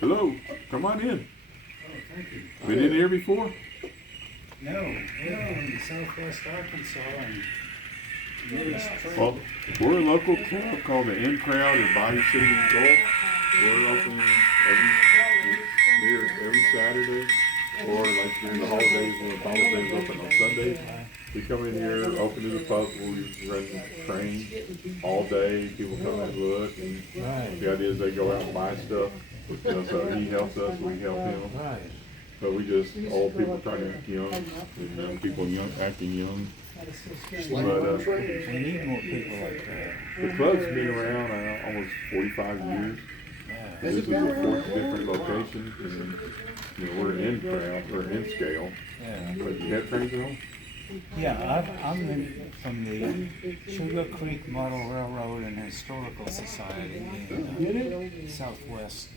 Hello, come on in. Oh, thank you. Been in here before? No, in southwest Arkansas and nearest train. Well, we're a local club called the In Crowd or Body City and Golf. We're open every Saturday, or like during the holidays when the holidays open on Sundays. We come in here, open to the public, we run trains all day. People come and look, and the idea is they go out and buy stuff. So he helps us, we help him. Right. But we just, old people trying to act young, and young people acting young. We need more people like that. The club's been around almost 45 years. Yeah. This is the fourth different location. And, we're in crowd, we're in scale. Yeah. But you have trains at home? Yeah, I'm from the Sugar Creek Model Railroad and Historical Society in Southwest